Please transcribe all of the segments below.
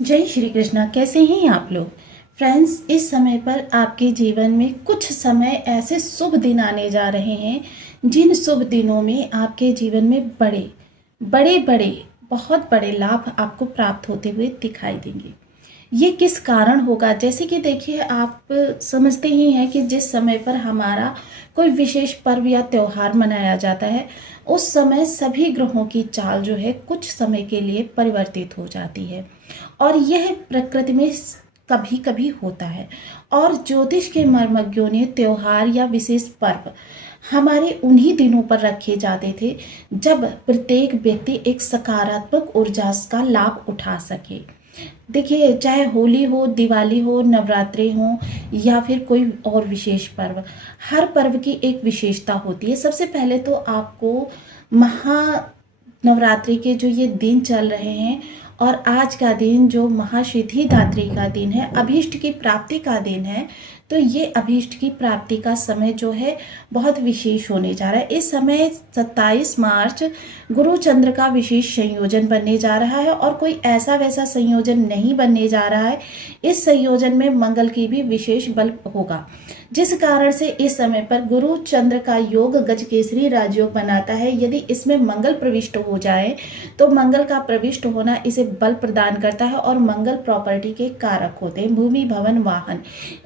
जय श्री कृष्णा। कैसे हैं आप लोग फ्रेंड्स? इस समय पर आपके जीवन में कुछ समय ऐसे शुभ दिन आने जा रहे हैं जिन शुभ दिनों में आपके जीवन में बड़े बड़े बड़े बहुत बड़े लाभ आपको प्राप्त होते हुए दिखाई देंगे। ये किस कारण होगा? जैसे कि देखिए, आप समझते ही हैं कि जिस समय पर हमारा कोई विशेष पर्व या त्योहार मनाया जाता है उस समय सभी ग्रहों की चाल जो है कुछ समय के लिए परिवर्तित हो जाती है और यह प्रकृति में कभी कभी होता है। और ज्योतिष के मर्मज्ञों ने त्योहार या विशेष पर्व हमारे उन्हीं दिनों पर रखे जाते थे जब प्रत्येक व्यक्ति एक सकारात्मक ऊर्जा का लाभ उठा सके। देखिए, चाहे होली हो, दिवाली हो, नवरात्रि हो या फिर कोई और विशेष पर्व, हर पर्व की एक विशेषता होती है। सबसे पहले तो आपको महा नवरात्रि के जो ये दिन चल रहे हैं और आज का दिन जो महासिद्धिदात्री का दिन है, अभीष्ट की प्राप्ति का दिन है, तो ये अभीष्ट की प्राप्ति का समय जो है बहुत विशेष होने जा रहा है। इस समय 27 मार्च गुरु चंद्र का विशेष संयोजन बनने जा रहा है और कोई ऐसा वैसा संयोजन नहीं बनने जा रहा है। इस संयोजन में मंगल की भी विशेष बल होगा, जिस कारण से इस समय पर गुरु चंद्र का योग गजकेसरी राजयोग बनाता है। यदि इसमें मंगल प्रविष्ट हो जाए तो मंगल का प्रविष्ट होना इसे बल प्रदान करता है और मंगल प्रॉपर्टी के कारक होते हैं। भूमि, भवन, वाहन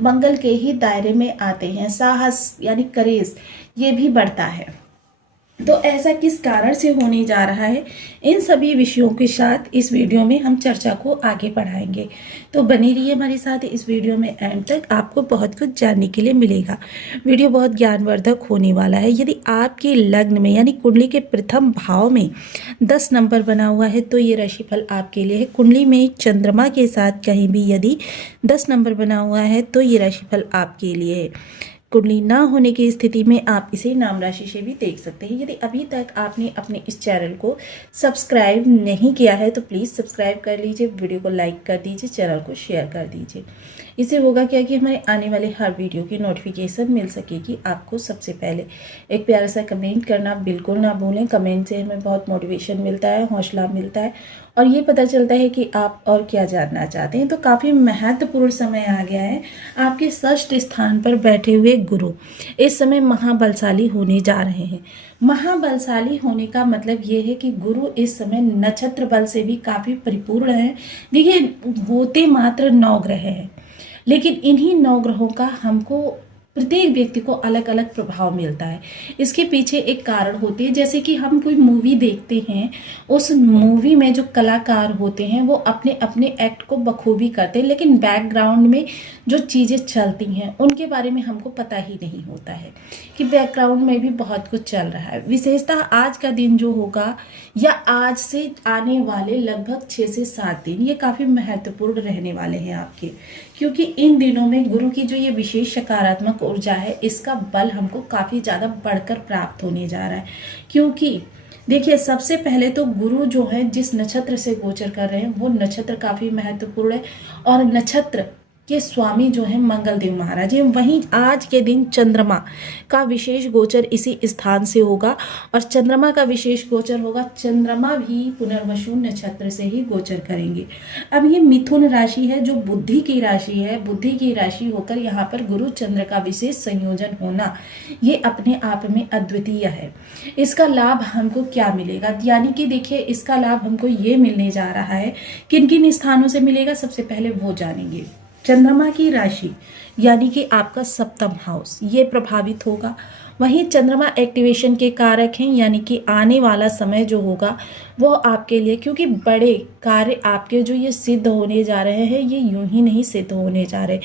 मंगल के ही दायरे में आते हैं। साहस यानी करेज ये भी बढ़ता है। तो ऐसा किस कारण से होने जा रहा है, इन सभी विषयों के साथ इस वीडियो में हम चर्चा को आगे बढ़ाएंगे। तो बने रहिए हमारे साथ इस वीडियो में, एंड तक आपको बहुत कुछ जानने के लिए मिलेगा। वीडियो बहुत ज्ञानवर्धक होने वाला है। यदि आपके लग्न में यानी कुंडली के प्रथम भाव में 10 नंबर बना हुआ है तो ये राशिफल आपके लिए है। कुंडली में चंद्रमा के साथ कहीं भी यदि 10 नंबर बना हुआ है तो ये राशिफल आपके लिए है। कुंडली ना होने की स्थिति में आप इसे नाम राशि से भी देख सकते हैं। यदि अभी तक आपने अपने इस चैनल को सब्सक्राइब नहीं किया है तो प्लीज़ सब्सक्राइब कर लीजिए, वीडियो को लाइक कर दीजिए, चैनल को शेयर कर दीजिए। इससे होगा क्या कि हमारे आने वाले हर वीडियो की नोटिफिकेशन मिल सकेगी आपको सबसे पहले। एक प्यारा सा कमेंट करना बिल्कुल ना भूलें। कमेंट से हमें बहुत मोटिवेशन मिलता है, हौसला मिलता है और ये पता चलता है कि आप और क्या जानना चाहते हैं। तो काफ़ी महत्वपूर्ण समय आ गया है। आपके षष्ठ स्थान पर बैठे हुए गुरु इस समय महाबलशाली होने जा रहे हैं। महाबलशाली होने का मतलब ये है कि गुरु इस समय नक्षत्र बल से भी काफ़ी परिपूर्ण है। देखिए, होते मात्र 9 ग्रह हैं, लेकिन इन्हीं 9 ग्रहों का हमको प्रत्येक व्यक्ति को अलग अलग प्रभाव मिलता है। इसके पीछे एक कारण होती है। जैसे कि हम कोई मूवी देखते हैं, उस मूवी में जो कलाकार होते हैं वो अपने अपने एक्ट को बखूबी करते हैं, लेकिन बैकग्राउंड में जो चीज़ें चलती हैं उनके बारे में हमको पता ही नहीं होता है कि बैकग्राउंड में भी बहुत कुछ चल रहा है। विशेषतः आज का दिन जो होगा या आज से आने वाले लगभग 6 से 7 दिन ये काफ़ी महत्वपूर्ण रहने वाले हैं आपके, क्योंकि इन दिनों में गुरु की जो ये विशेष सकारात्मक ऊर्जा है इसका बल हमको काफ़ी ज़्यादा बढ़कर प्राप्त होने जा रहा है। क्योंकि देखिए, सबसे पहले तो गुरु जो है जिस नक्षत्र से गोचर कर रहे हैं वो नक्षत्र काफ़ी महत्वपूर्ण है और नक्षत्र के स्वामी जो है मंगल देव महाराज हैं। वहीं आज के दिन चंद्रमा का विशेष गोचर इसी स्थान से होगा और चंद्रमा का विशेष गोचर होगा। चंद्रमा भी पुनर्वसु नक्षत्र से ही गोचर करेंगे। अब ये मिथुन राशि है जो बुद्धि की राशि है। बुद्धि की राशि होकर यहाँ पर गुरु चंद्र का विशेष संयोजन होना ये अपने आप में अद्वितीय है। इसका लाभ हमको क्या मिलेगा, यानी कि देखिए, इसका लाभ हमको ये मिलने जा रहा है। किन किन स्थानों से मिलेगा सबसे पहले वो जानेंगे। चंद्रमा की राशि यानी कि आपका सप्तम हाउस ये प्रभावित होगा। वहीं चंद्रमा एक्टिवेशन के कारक हैं, यानी कि आने वाला समय जो होगा वो आपके लिए, क्योंकि बड़े कार्य आपके जो ये सिद्ध होने जा रहे हैं ये यूं ही नहीं सिद्ध होने जा रहे।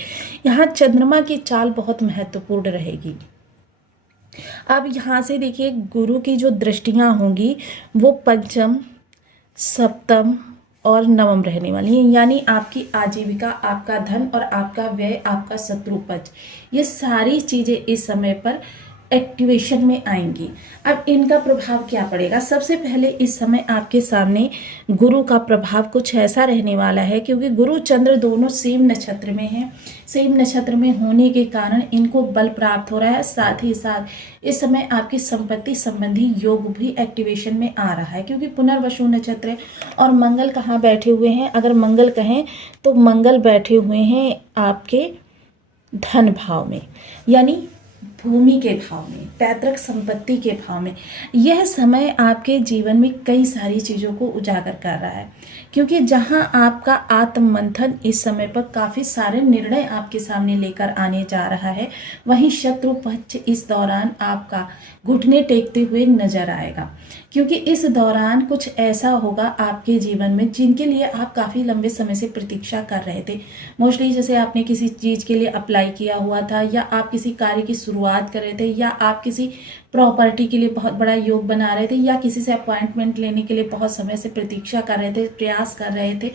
यहाँ चंद्रमा की चाल बहुत महत्वपूर्ण रहेगी। अब यहाँ से देखिए, गुरु की जो दृष्टियाँ होंगी वो पंचम, सप्तम और नवम रहने वाली है, यानी आपकी आजीविका, आपका धन और आपका व्यय, आपका शत्रु पक्ष, ये सारी चीज़ें इस समय पर एक्टिवेशन में आएंगी। अब इनका प्रभाव क्या पड़ेगा? सबसे पहले इस समय आपके सामने गुरु का प्रभाव कुछ ऐसा रहने वाला है, क्योंकि गुरु चंद्र दोनों सेम नक्षत्र में हैं। सेम नक्षत्र में होने के कारण इनको बल प्राप्त हो रहा है। साथ ही साथ इस समय आपकी संपत्ति संबंधी योग भी एक्टिवेशन में आ रहा है, क्योंकि पुनर्वसु नक्षत्र है। और मंगल कहाँ बैठे हुए हैं? अगर मंगल कहें तो मंगल बैठे हुए हैं आपके धन भाव में, यानी भूमि के भाव में, पैतृक संपत्ति के भाव में। यह समय आपके जीवन में कई सारी चीज़ों को उजागर कर रहा है, क्योंकि जहां आपका आत्म मंथन इस समय पर काफ़ी सारे निर्णय आपके सामने लेकर आने जा रहा है, वहीं शत्रु पक्ष इस दौरान आपका घुटने टेकते हुए नजर आएगा। क्योंकि इस दौरान कुछ ऐसा होगा आपके जीवन में जिनके लिए आप काफ़ी लंबे समय से प्रतीक्षा कर रहे थे। मोस्टली जैसे आपने किसी चीज़ के लिए अप्लाई किया हुआ था, या आप किसी कार्य की शुरुआत कर रहे थे, या आप किसी प्रॉपर्टी के लिए बहुत बड़ा योग बना रहे थे, या किसी से अपॉइंटमेंट लेने के लिए बहुत समय से प्रतीक्षा कर रहे थे, प्रयास कर रहे थे,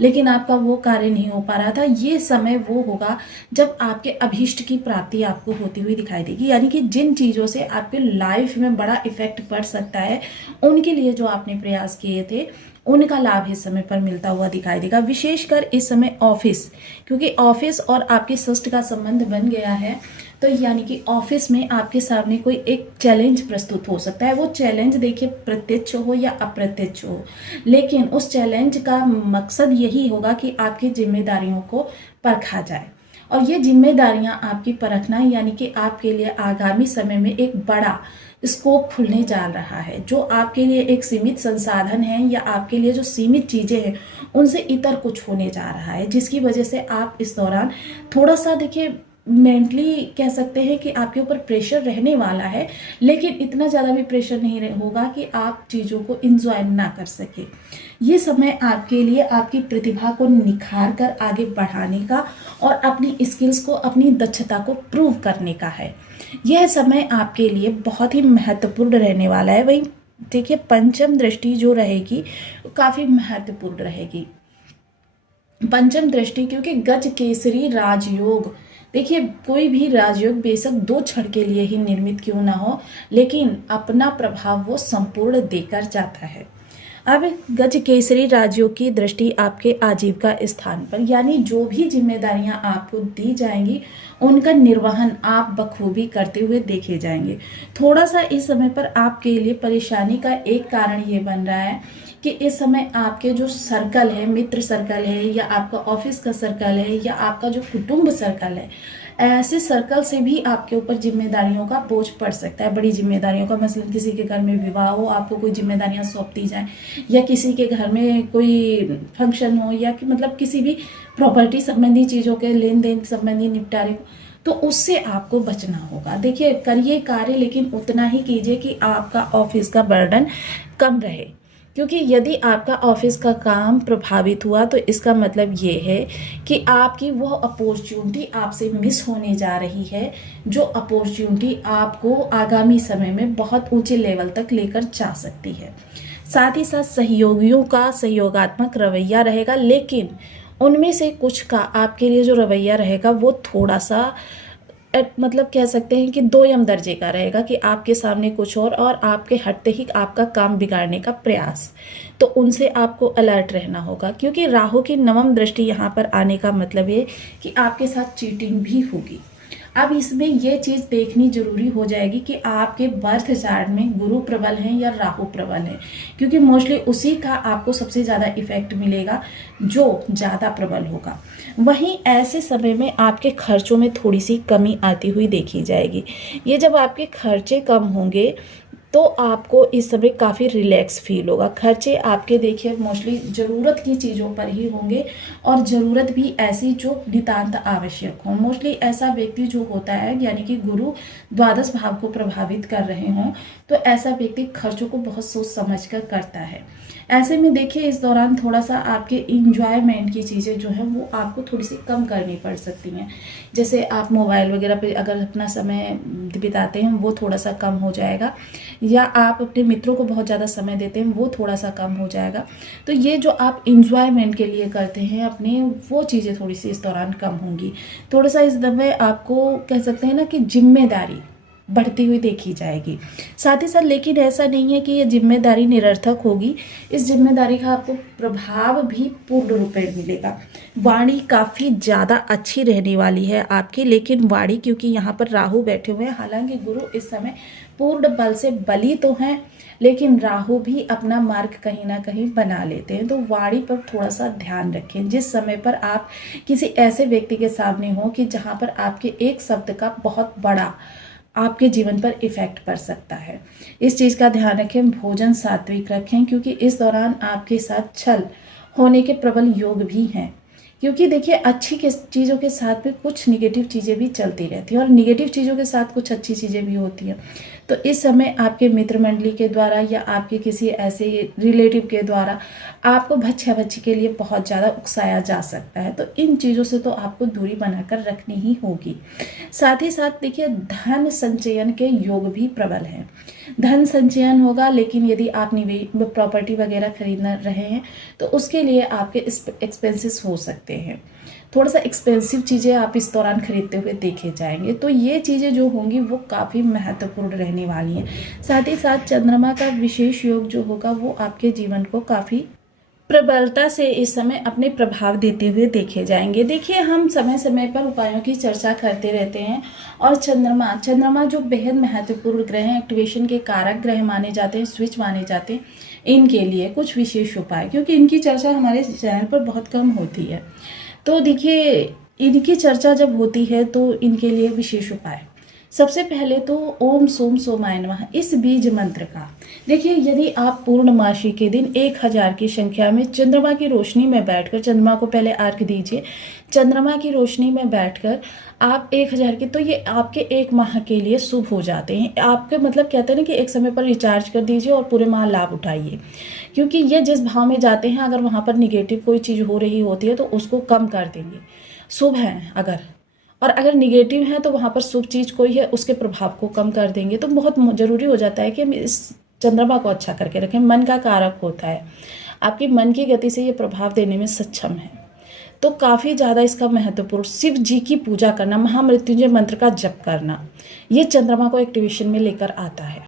लेकिन आपका वो कार्य नहीं हो पा रहा था। ये समय वो होगा जब आपके अभीष्ट की प्राप्ति आपको होती हुई दिखाई देगी। यानी कि जिन चीज़ों से आपके लाइफ में बड़ा इफेक्ट पड़ सकता है, उनके लिए जो आपने प्रयास किए थे, उनका लाभ इस समय पर मिलता हुआ दिखाई देगा। विशेषकर इस समय ऑफिस, क्योंकि ऑफिस और आपके षष्ठ का संबंध बन गया है, तो यानी कि ऑफिस में आपके सामने कोई एक चैलेंज प्रस्तुत हो सकता है। वो चैलेंज देखिए प्रत्यक्ष हो या अप्रत्यक्ष हो, लेकिन उस चैलेंज का मकसद यही होगा कि आपकी जिम्मेदारियों को परखा जाए। और ये जिम्मेदारियां आपकी परखना, यानी कि आपके लिए आगामी समय में एक बड़ा स्कोप खुलने जा रहा है। जो आपके लिए एक सीमित संसाधन है, या आपके लिए जो सीमित चीज़ें हैं, उनसे इतर कुछ होने जा रहा है, जिसकी वजह से आप इस दौरान थोड़ा सा देखिए मेंटली कह सकते हैं कि आपके ऊपर प्रेशर रहने वाला है, लेकिन इतना ज़्यादा भी प्रेशर नहीं होगा कि आप चीज़ों को इंजॉय ना कर सके। ये समय आपके लिए आपकी प्रतिभा को निखार कर आगे बढ़ाने का और अपनी स्किल्स को, अपनी दक्षता को प्रूव करने का है। यह समय आपके लिए बहुत ही महत्वपूर्ण रहने वाला है। वही देखिए पंचम दृष्टि जो रहेगी काफ़ी महत्वपूर्ण रहेगी। पंचम दृष्टि, क्योंकि गज केसरी राजयोग, देखिए कोई भी राजयोग बेशक 2 क्षण के लिए ही निर्मित क्यों ना हो, लेकिन अपना प्रभाव वो संपूर्ण देकर जाता है। अब गज केसरी राजयोग की दृष्टि आपके आजीविका स्थान पर, यानी जो भी जिम्मेदारियां आपको दी जाएंगी उनका निर्वहन आप बखूबी करते हुए देखे जाएंगे। थोड़ा सा इस समय पर आपके लिए परेशानी का एक कारण ये बन रहा है कि इस समय आपके जो सर्कल है, मित्र सर्कल है, या आपका ऑफिस का सर्कल है, या आपका जो कुटुंब सर्कल है, ऐसे सर्कल से भी आपके ऊपर जिम्मेदारियों का बोझ पड़ सकता है, बड़ी जिम्मेदारियों का। मसलन किसी के घर में विवाह हो, आपको कोई जिम्मेदारियां सौंप दी जाएं, या किसी के घर में कोई फंक्शन हो, या कि मतलब किसी भी प्रॉपर्टी संबंधी चीज़ों के लेन देन संबंधी निपटारे, तो उससे आपको बचना होगा। देखिए करिए कार्य, लेकिन उतना ही कीजिए कि आपका ऑफिस का बर्डन कम रहे, क्योंकि यदि आपका ऑफिस का काम प्रभावित हुआ तो इसका मतलब ये है कि आपकी वो अपॉर्चुनिटी आपसे मिस होने जा रही है, जो अपॉर्चुनिटी आपको आगामी समय में बहुत ऊंचे लेवल तक लेकर जा सकती है। साथ ही साथ सहयोगियों का सहयोगात्मक रवैया रहेगा, लेकिन उनमें से कुछ का आपके लिए जो रवैया रहेगा वो थोड़ा सा मतलब कह सकते हैं कि 2 दर्जे का रहेगा, कि आपके सामने कुछ और आपके हटते ही आपका काम बिगाड़ने का प्रयास। तो उनसे आपको अलर्ट रहना होगा, क्योंकि राहु की 9वीं दृष्टि यहाँ पर आने का मतलब ये कि आपके साथ चीटिंग भी होगी। अब इसमें ये चीज़ देखनी जरूरी हो जाएगी कि आपके बर्थ चार्ट में गुरु प्रबल है या राहु प्रबल है, क्योंकि मोस्टली उसी का आपको सबसे ज़्यादा इफेक्ट मिलेगा जो ज़्यादा प्रबल होगा। वहीं ऐसे समय में आपके खर्चों में थोड़ी सी कमी आती हुई देखी जाएगी। ये जब आपके खर्चे कम होंगे तो आपको इस समय काफ़ी रिलैक्स फील होगा। खर्चे आपके देखिए मोस्टली ज़रूरत की चीज़ों पर ही होंगे, और ज़रूरत भी ऐसी जो नितांत आवश्यक हो। मोस्टली ऐसा व्यक्ति जो होता है, यानी कि गुरु द्वादश भाव को प्रभावित कर रहे हों, तो ऐसा व्यक्ति खर्चों को बहुत सोच समझ कर करता है। ऐसे में देखिए इस दौरान थोड़ा सा आपके इंजॉयमेंट की चीज़ें जो है वो आपको थोड़ी सी कम करनी पड़ सकती हैं। जैसे आप मोबाइल वगैरह पे अगर अपना समय बिताते हैं वो थोड़ा सा कम हो जाएगा, या आप अपने मित्रों को बहुत ज़्यादा समय देते हैं वो थोड़ा सा कम हो जाएगा। तो ये जो आप इंजॉयमेंट के लिए करते हैं अपने, वो चीज़ें थोड़ी सी इस दौरान कम होंगी। थोड़ा सा इस दफे आपको कह सकते हैं ना कि जिम्मेदारी बढ़ती हुई देखी जाएगी। साथ ही साथ लेकिन ऐसा नहीं है कि ये जिम्मेदारी निरर्थक होगी, इस जिम्मेदारी का आपको प्रभाव भी पूर्ण रूप में मिलेगा। वाणी काफ़ी ज़्यादा अच्छी रहने वाली है आपकी, लेकिन वाणी क्योंकि यहाँ पर राहु बैठे हुए हैं, हालांकि गुरु इस समय पूर्ण बल से बली तो हैं, लेकिन राहु भी अपना मार्ग कहीं ना कहीं बना लेते हैं। तो वाणी पर थोड़ा सा ध्यान रखें। जिस समय पर आप किसी ऐसे व्यक्ति के सामने हो कि जहाँ पर आपके एक शब्द का बहुत बड़ा आपके जीवन पर इफेक्ट पड़ सकता है, इस चीज़ का ध्यान रखें। भोजन सात्विक रखें, क्योंकि इस दौरान आपके साथ छल होने के प्रबल योग भी हैं। क्योंकि देखिए, अच्छी चीज़ों के साथ में कुछ निगेटिव चीज़ें भी चलती रहती हैं और निगेटिव चीज़ों के साथ कुछ अच्छी चीज़ें भी होती हैं। तो इस समय आपके मित्र मंडली के द्वारा या आपके किसी ऐसे रिलेटिव के द्वारा आपको भच्छा भच्छी के लिए बहुत ज़्यादा उकसाया जा सकता है। तो इन चीज़ों से तो आपको दूरी बनाकर रखनी ही होगी। साथ ही साथ देखिए, धन संचयन के योग भी प्रबल हैं। धन संचयन होगा, लेकिन यदि आप निवेश प्रॉपर्टी वगैरह खरीदना रहे हैं तो उसके लिए आपके एक्सपेंसेस हो सकते हैं। थोड़ा सा एक्सपेंसिव चीज़ें आप इस दौरान खरीदते हुए देखे जाएंगे। तो ये चीज़ें जो होंगी वो काफ़ी महत्वपूर्ण रहने वाली हैं। साथ ही साथ चंद्रमा का विशेष योग जो होगा वो आपके जीवन को काफ़ी प्रबलता से इस समय अपने प्रभाव देते हुए देखे जाएंगे। देखिए, हम समय समय पर उपायों की चर्चा करते रहते हैं और चंद्रमा जो बेहद महत्वपूर्ण ग्रह हैं, एक्टिवेशन के कारक ग्रह माने जाते हैं, स्विच माने जाते हैं, इनके लिए कुछ विशेष उपाय, क्योंकि इनकी चर्चा हमारे चैनल पर बहुत कम होती है। तो देखिए, इनकी चर्चा जब होती है तो इनके लिए विशेष उपाय, सबसे पहले तो ओम सोम सोमाय नमः इस बीज मंत्र का। देखिए, यदि आप पूर्णमासी के दिन 1000 की संख्या में चंद्रमा की रोशनी में बैठकर, चंद्रमा को पहले अर्घ दीजिए, चंद्रमा की रोशनी में बैठकर आप 1000 की, तो ये आपके 1 माह के लिए शुभ हो जाते हैं। आपके मतलब कहते हैं ना कि एक समय पर रिचार्ज कर दीजिए और पूरे माह लाभ उठाइए, क्योंकि ये जिस भाव में जाते हैं, अगर वहाँ पर निगेटिव कोई चीज़ हो रही होती है तो उसको कम कर देंगे। शुभ है अगर निगेटिव है तो वहाँ पर शुभ चीज़ कोई है उसके प्रभाव को कम कर देंगे। तो बहुत ज़रूरी हो जाता है कि हम इस चंद्रमा को अच्छा करके रखें। मन का कारक होता है, आपकी मन की गति से ये प्रभाव देने में सक्षम है। तो काफ़ी ज़्यादा इसका महत्वपूर्ण, शिव जी की पूजा करना, महामृत्युंजय मंत्र का जप करना, ये चंद्रमा को एक्टिवेशन में लेकर आता है।